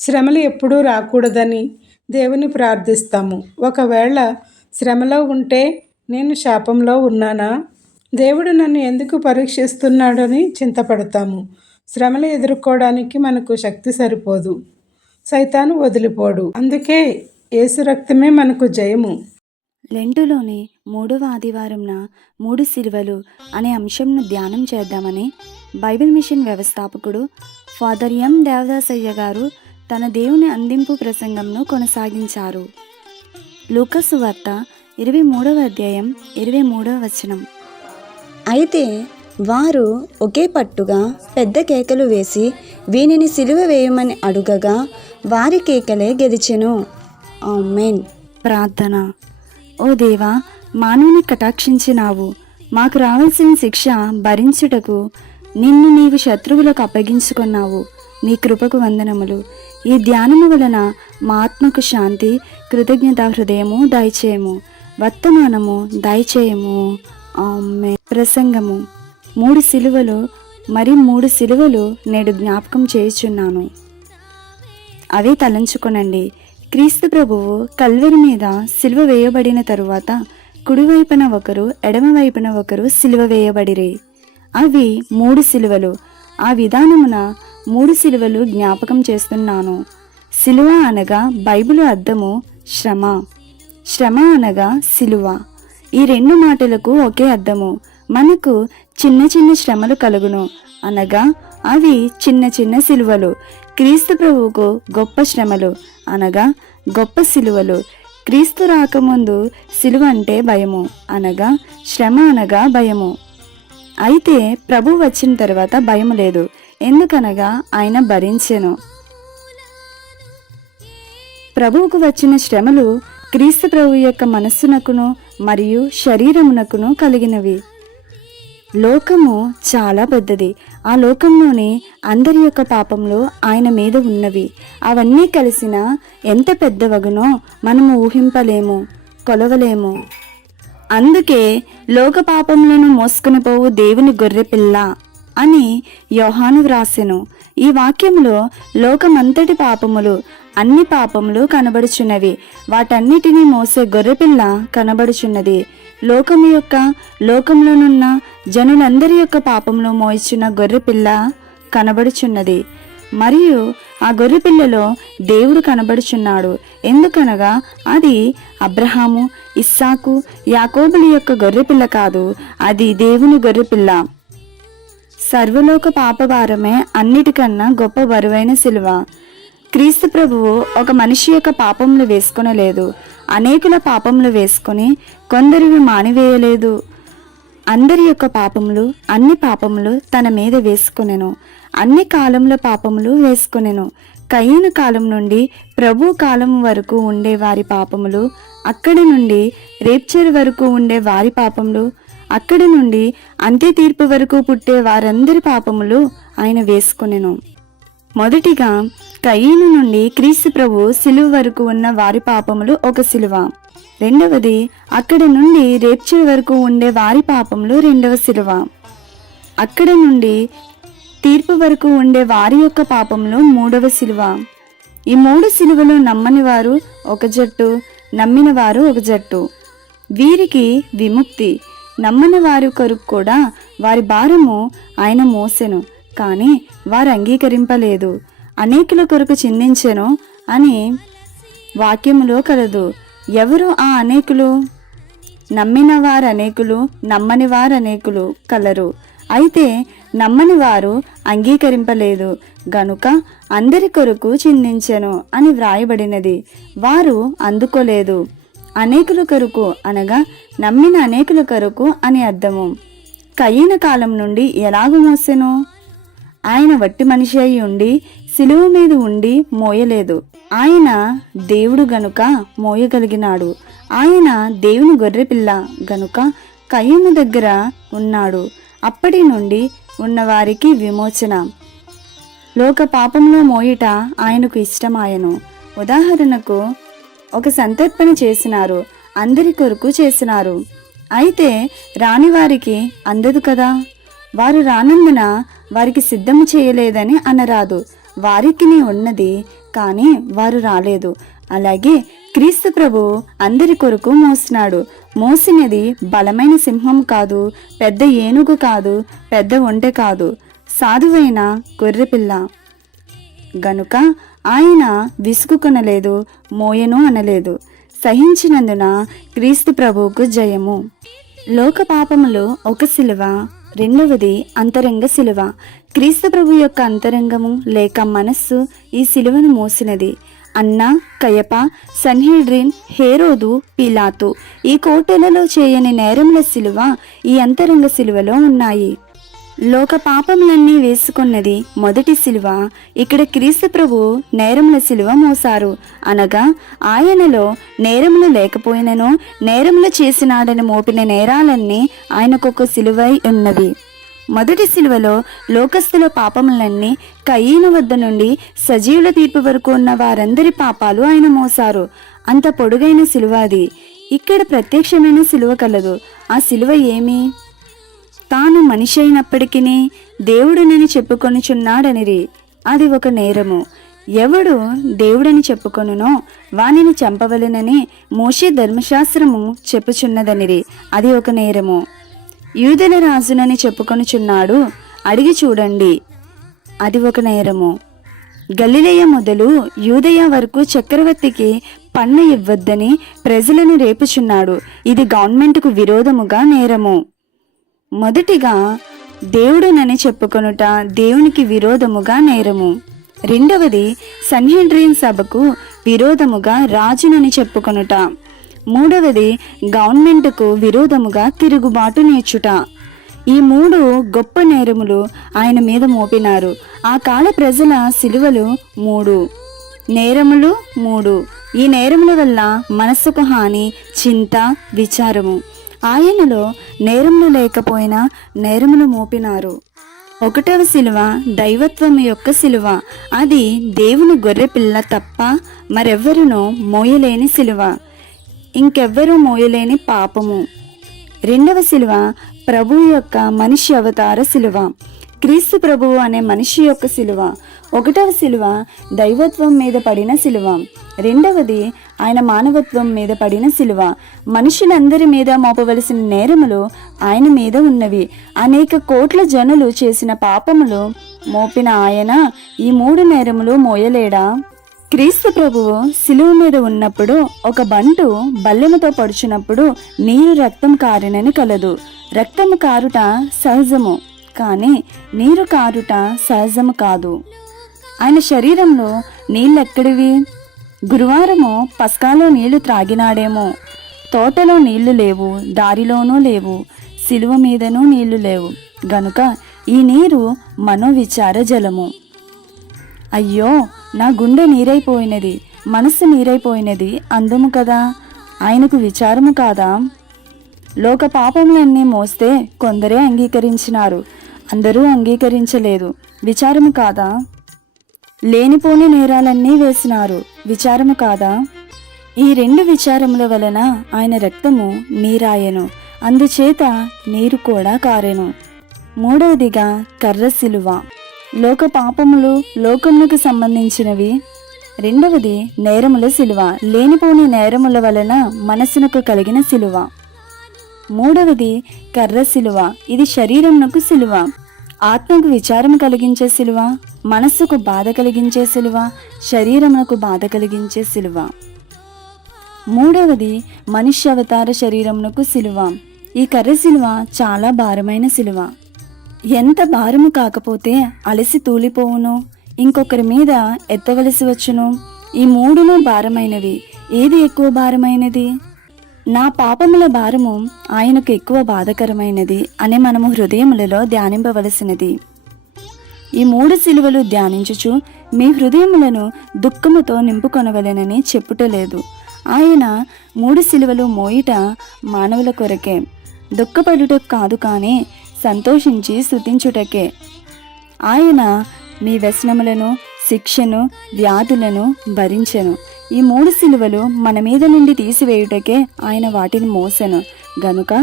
శ్రమలు ఎప్పుడూ రాకూడదని దేవుని ప్రార్థిస్తాము. ఒకవేళ శ్రమలో ఉంటే నేను శాపంలో ఉన్నానా? దేవుడు నన్ను ఎందుకు పరీక్షిస్తున్నాడని చింతపడతాము. శ్రమలు ఎదుర్కోవడానికి మనకు శక్తి సరిపోదు. సైతాను వదిలిపోడు. అందుకే ఏసు రక్తమే మనకు జయము. లెంటులోని మూడవ ఆదివారంన మూడు సిలువలు అనే అంశంను ధ్యానం చేద్దామని బైబిల్ మిషన్ వ్యవస్థాపకుడు ఫాదర్ ఎం దేవదాసయ్య గారు తన దేవుని అందింపు ప్రసంగంను కొనసాగించారు. లూకసు వార్త ఇరవై మూడవ అధ్యాయం ఇరవై మూడవ వచనం. అయితే వారు ఒకే పట్టుగా పెద్ద కేకలు వేసి వీనిని సిలువ వేయమని అడుగగా వారి కేకలే గెలిచెను. ఆమెన్. ప్రార్థన. ఓ దేవా మానవుని కటాక్షించినావు. మాకు రావాల్సిన శిక్ష భరించుటకు నిన్ను నీవు శత్రువులకు అప్పగించుకున్నావు. నీ కృపకు వందనములు. ఈ ధ్యానము వలన మా ఆత్మకు శాంతి కృతజ్ఞత హృదయము దయచేయము. వర్తమానము దయచేయము. ప్రసంగము. మూడు సిలువలు మరి మూడు సిలువలు నేడు జ్ఞాపకం చేయుచున్నాను. అవి తలంచుకొనండి. క్రీస్తు ప్రభువు కల్వరి మీద సిలువ వేయబడిన తరువాత కుడివైపున ఒకరు ఎడమవైపున ఒకరు సిలువ వేయబడిరి. అవి మూడు సిలువలు. ఆ విధానమున మూడు సిలువలు జ్ఞాపకం చేస్తున్నాను. సిలువ అనగా బైబిల్ అర్థము శ్రమ. శ్రమ అనగా సిలువ. ఈ రెండు మాటలకు ఒకే అర్థము. మనకు చిన్న చిన్న శ్రమలు కలుగును. అనగా అవి చిన్న చిన్న సిలువలు. క్రీస్తు ప్రభువుకు గొప్ప శ్రమలు. అనగా గొప్ప సిలువలు. క్రీస్తు రాకముందు సిలువ అంటే భయము. అనగా శ్రమ అనగా భయము. అయితే ప్రభు వచ్చిన తర్వాత భయం లేదు. ఎందుకనగా ఆయన భరించెను. ప్రభువుకు వచ్చిన శ్రమలు క్రీస్తు ప్రభు యొక్క మనస్సునకును మరియు శరీరమునకును కలిగినవి. లోకము చాలా పెద్దది. ఆ లోకంలోని అందరి యొక్క పాపంలో ఆయన మీద ఉన్నవి. అవన్నీ కలిసిన ఎంత పెద్దవగునో మనము ఊహింపలేము కొలవలేము. అందుకే లోక పాపములను మోసుకుని పోవు దేవుని గొర్రెపిల్ల. అని యోహాను వ్రాసెను. ఈ వాక్యంలో లోకమంతటి పాపములు అన్ని పాపములు కనబడుచున్నవి. వాటన్నిటినీ మోసే గొర్రెపిల్ల కనబడుచున్నది. లోకము యొక్క లోకంలోనున్న జనులందరి యొక్క పాపంలో మోయిచున్న గొర్రెపిల్ల కనబడుచున్నది. మరియు ఆ గొర్రెపిల్లలో దేవుడు కనబడుచున్నాడు. ఎందుకనగా అది అబ్రహాము ఇస్సాకు యాకోబుల యొక్క గొర్రెపిల్ల కాదు. అది దేవుని గొర్రెపిల్ల. సర్వలోక పాపభారమే అన్నిటికన్నా గొప్ప బరువైన సిలువ క్రీస్తు ప్రభువు ఒక మనిషి యొక్క పాపములు వేసుకొనలేదు. అనేకుల పాపములు వేసుకొని కొందరివి మానివేయలేదు. అందరి యొక్క పాపములు అన్ని పాపములు తన మీద వేసుకునేను. అన్ని కాలముల పాపములు వేసుకునేను. కయ్యన కాలం నుండి ప్రభు కాలం వరకు ఉండే వారి పాపములు అక్కడి నుండి రేప్చర్ వరకు ఉండే వారి పాపములు అక్కడి నుండి అంత్య తీర్పు వరకు పుట్టే వారందరి పాపములు ఆయన వేసుకునెను. మొదటిగా కయ్యను నుండి క్రీస్తు ప్రభు సిలువ వరకు ఉన్న వారి పాపములు ఒక సిలువ. రెండవది అక్కడి నుండి రేప్చి వరకు ఉండే వారి పాపములు రెండవ సిలువ. అక్కడ నుండి తీర్పు వరకు ఉండే వారి యొక్క పాపములు మూడవ సిలువ. ఈ మూడు సిలువలు నమ్మని వారు ఒక జట్టు నమ్మిన వారు ఒక జట్టు. వీరికి విముక్తి. నమ్మని వారి కొరకు కూడా వారి భారము ఆయన మోసెను కానీ వారు అంగీకరింపలేదు. అనేకుల కొరకు చిందించెను అని వాక్యములో కలదు. ఎవరు ఆ అనేకులు? నమ్మిన వారు అనేకులు నమ్మని వారు అనేకులు కలరు. అయితే నమ్మని వారు అంగీకరింపలేదు. గనుక అందరి కొరకు చిందించెను అని వ్రాయబడినది. వారు అందుకోలేదు. అనేకుల కొరకు అనగా నమ్మిన అనేకుల కొరకు అని అర్థము. కయ్యిన కాలం నుండి ఎలాగ మోసెను? ఆయన వట్టి మనిషి అయి ఉండి సిలువ మీద ఉండి మోయలేదు. ఆయన దేవుడు గనుక మోయగలిగినాడు. ఆయన దేవుని గొర్రెపిల్ల గనుక కయ్యము దగ్గర ఉన్నాడు. అప్పటి నుండి ఉన్నవారికి విమోచన. లోక పాపంలో మోయుట ఆయనకు ఇష్టమాయను. ఉదాహరణకు ఒక సంతర్పణ చేసినారు అందరి కొరకు చేసినారు. అయితే రాని వారికి అందదు కదా? వారు రానందున వారికి సిద్ధము చేయలేదని అనరాదు. వారికి ఉన్నది కానీ వారు రాలేదు. అలాగే క్రీస్తు ప్రభు అందరి కొరకు మోసినాడు. మోసినది బలమైన సింహం కాదు పెద్ద ఏనుగు కాదు పెద్ద ఒంటె కాదు. సాధువైన గొర్రెపిల్ల. గనుక ఆయన విసుగుకొనలేదు మోయను అనలేదు. సహించినందున క్రీస్తు ప్రభువుకు జయము. లోక పాపములు ఒక శిలువ రెండవది అంతరంగ శిలువ క్రీస్తు ప్రభు యొక్క అంతరంగము లేక మనస్సు ఈ శిలువను మోసినది. అన్న కయప సన్హెడ్రిన్ హేరోదు పిలాతు ఈ కోటెలలో చేయని నేరముల శిలువ ఈ అంతరంగ శిలువలో ఉన్నాయి. లోక పాపములన్నీ వేసుకున్నది మొదటి శిలువ ఇక్కడ క్రీస్తు ప్రభు నేరముల శిలువ మోసారు. అనగా ఆయనలో నేరములు లేకపోయినను నేరములు చేసినాడని మోపిన నేరాలన్నీ ఆయనకొక శిలువై ఉన్నవి. మొదటి శిలువలో లోకస్తుల పాపములన్నీ కయ్యిన వద్ద నుండి సజీవుల తీర్పు వరకు ఉన్న వారందరి పాపాలు ఆయన మోసారు. అంత పొడుగైన శిలువ అది. ఇక్కడ ప్రత్యక్షమైన శిలువ కలదు. ఆ శిలువ ఏమి? తాను మనిషి అయినప్పటికీ దేవుడునని చెప్పుకొనుచున్నాడనిరి అది ఒక నేరము. ఎవడు దేవుడని చెప్పుకొనునో వానిని చంపవలెనని మోషే ధర్మశాస్త్రము చెప్పుచున్నదనిరి. అది ఒక నేరము. యూదుల రాజునని చెప్పుకొనుచున్నాడు అడిగి చూడండి. అది ఒక నేరము. గలిలయ మొదలు యూదయ వరకు చక్రవర్తికి పన్ను ఇవ్వద్దని ప్రజలను రేపుచున్నాడు. ఇది గవర్నమెంట్కు విరోధముగా నేరము. మొదటిగా దేవుడునని చెప్పుకొనుట దేవునికి విరోధముగా నేరము. రెండవది సన్హెడ్రియన్ సభకు విరోధముగా రాజునని చెప్పుకొనుట. మూడవది గవర్నమెంట్కు విరోధముగా తిరుగుబాటు నేర్చుట. ఈ మూడు గొప్ప నేరములు ఆయన మీద మోపినారు. ఆ కాల ప్రజల సిలువలు మూడు. నేరములు మూడు. ఈ నేరముల వల్ల మనస్సుకు హాని చింత విచారము. ఆయనలో నేరములు లేకపోయినా నేరములు మోపినారు. ఒకటవ శిలువ దైవత్వం యొక్క శిలువ అది దేవుని గొర్రె పిల్ల తప్ప మరెవ్వరునో మోయలేని శిలువ ఇంకెవ్వరూ మోయలేని పాపము. రెండవ శిలువ ప్రభువు యొక్క మనిషి అవతార శిలువ క్రీస్తు ప్రభువు అనే మనిషి యొక్క శిలువ ఒకటవ శిలువ దైవత్వం మీద పడిన శిలువ రెండవది ఆయన మానవత్వం మీద పడిన శిలువ మనుషులందరి మీద మోపవలసిన నేరములు ఆయన మీద ఉన్నవి. అనేక కోట్ల జనులు చేసిన పాపములు మోపిన ఆయన ఈ మూడు నేరములు మోయలేడా? క్రీస్తు ప్రభువు శిలువ మీద ఉన్నప్పుడు ఒక బంటు బల్లెముతో పడుచున్నప్పుడు నీరు రక్తం కారినని కలదు. రక్తము కారుట సహజము కానీ నీరు కారుట సహజము కాదు. ఆయన శరీరంలో నీళ్ళెక్కడివి? గురువారము పస్కాలో నీళ్ళు త్రాగినాడేమో. తోటలో నీళ్ళు లేవు దారిలోనూ లేవు సిలువ మీదనూ నీళ్ళు లేవు. గనుక ఈ నీరు మనోవిచార జలము. అయ్యో నా గుండె నీరైపోయినది మనస్సు నీరైపోయినది అందము కదా? ఆయనకు విచారము కాదా? లోక పాపములన్నీ మోస్తే కొందరే అంగీకరించినారు అందరూ అంగీకరించలేదు. విచారము కాదా? లేనిపోని నేరాలన్నీ వేసినారు. విచారము కాదా? ఈ రెండు విచారముల వలన ఆయన రక్తము నీరాయెను. అందుచేత నీరు కూడా కారెను. మూడవదిగా కర్ర సిలువ. లోక పాపములు లోకములకు సంబంధించినవి. రెండవది నేరముల సిలువ. లేనిపోని నేరముల వలన మనసునకు కలిగిన సిలువ. మూడవది కర్ర సిలువ. ఇది శరీరమునకు సిలువ. ఆత్మకు విచారం కలిగించే సిలువ మనస్సుకు బాధ కలిగించే సిలువ శరీరమునకు బాధ కలిగించే సిలువ. మూడవది మనుష్య అవతార శరీరమునకు సిలువ. ఈ కర్ర సిలువ చాలా భారమైన సిలువ. ఎంత భారము కాకపోతే అలసి తూలిపోవును ఇంకొకరి మీద ఎత్తవలసి వచ్చును. ఈ మూడును భారమైనవి. ఏది ఎక్కువ భారమైనది? నా పాపముల భారము ఆయనకు ఎక్కువ బాధకరమైనది అని మనము హృదయములలో ధ్యానింపవలసినది. ఈ మూడు సిలువలు ధ్యానించుచు మీ హృదయములను దుఃఖముతో నింపుకొనవలెనని చెప్పుటలేదు. ఆయన మూడు సిలువలు మోయిట మానవుల కొరకే దుఃఖపడుట కాదు కానీ సంతోషించి స్తుతించుటకే. ఆయన మీ వ్యసనములను శిక్షను వ్యాధులను భరించెను. ఈ మూడు సిలువలు మన మీద నుండి తీసివేయుటకే ఆయన వాటిని మోసెను. గనుక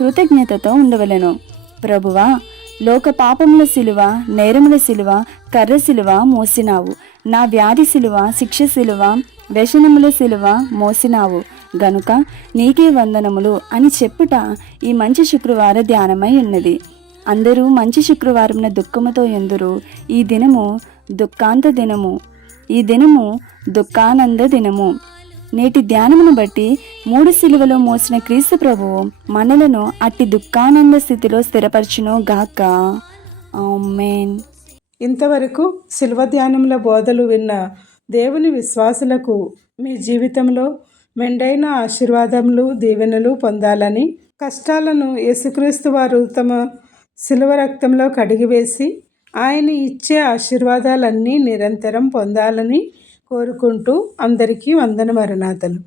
కృతజ్ఞతతో ఉండవలెను. ప్రభువా లోక పాపముల సిలువ నేరముల సిలువ కర్ర సిలువ మోసినావు. నా వ్యాధి సిలువ శిక్ష సిలువ వ్యసనముల సిలువ మోసినావు. గనుక నీకే వందనములు అని చెప్పుట ఈ మంచి శుక్రవార ధ్యానమై ఉన్నది. అందరూ మంచి శుక్రవారమున దుఃఖముతో ఎందురు? ఈ దినము దుఃఖాంత దినము. ఈ దినము దుఃఖానంద దినము. నేటి ధ్యానమును బట్టి మూడు సిలువలో మోసిన క్రీస్తు ప్రభువు మనలను అట్టి దుఃఖానంద స్థితిలో స్థిరపరచును గాక. ఆమేన్. ఇంతవరకు శిల్వ ధ్యానంలో బోధలు విన్న దేవుని విశ్వాసులకు మీ జీవితంలో మెండైన ఆశీర్వాదములు దీవెనలు పొందాలని కష్టాలను యేసుక్రీస్తు వారు తమ శిలువ రక్తంలో కడిగివేసి ఆయన ఇచ్చే ఆశీర్వాదాలన్నీ నిరంతరం పొందాలని కోరుకుంటూ అందరికీ వందన మరణాతలు.